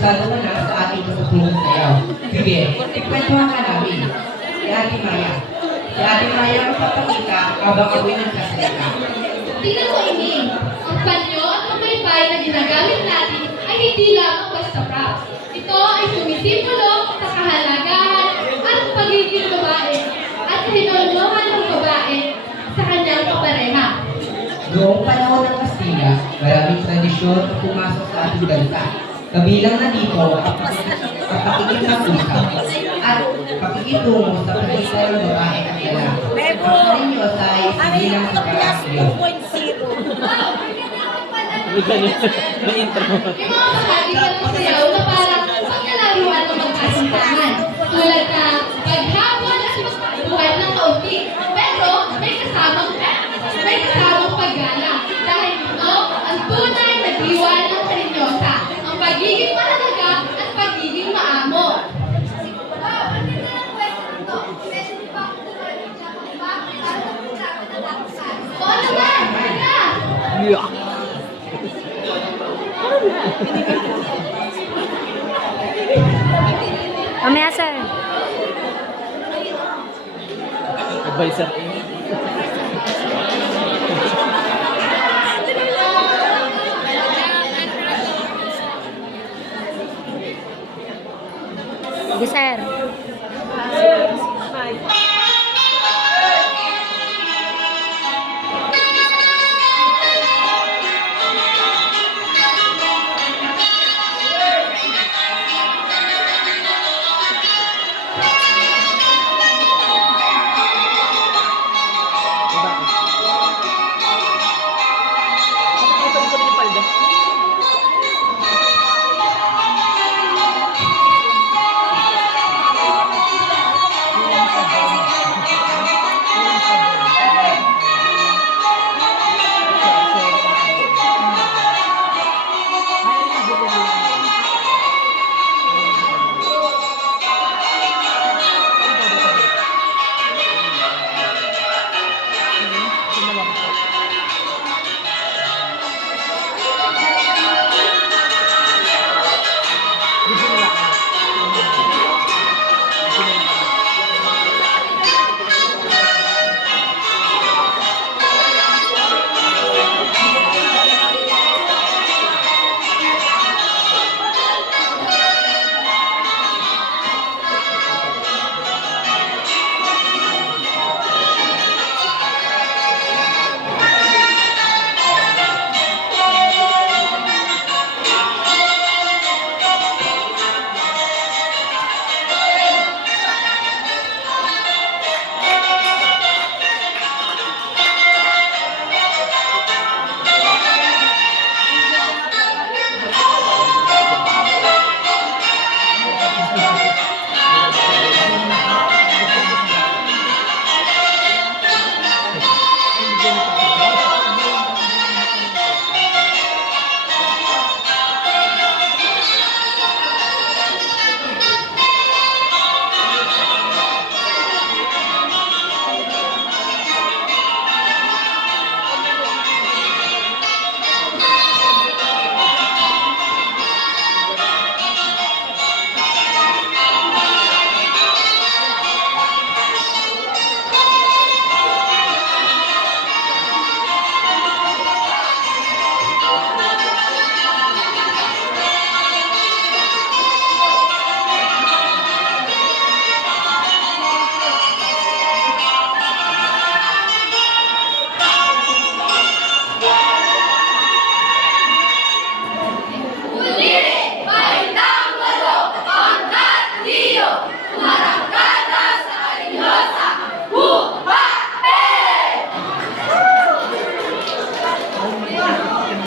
interesado ka na sa ating tutulong sa'yo. Sige, ikwentuhan ka namin. Si Ate Maya. Si Ate Maya ang papakita habang ako'y nagsasalita. Tingnan mo, Amy. Ang panyo at pamaypay na ginagamit natin ay hindi lamang basta props. Ito ay sumisimbolo sa kahalagahan at pagiging babae at hinulungan ng babae sa kanyang kapareha. Noong panahon ng Kastila, maraming tradisyon na pumasok sa ating bansa. Kabilang na dito ang pakikipag-usap at pakikitungo sa pagitan ng babae at lalaki. Ang karinyos ay bilang sa karakter. Yung mga bahagi ng sayaw na parang pagkalaruan ng magkasintahan. Tulad na paghabol at buhat ng kaunti. Pero may kasamang paggala. Dahil ito ang tunay na diwa ng karinyosa. Ang pagiging mahalaga at pagiging maamo. Oo naman! Halika! Mamaya, sir. Advisor. Sige, sir.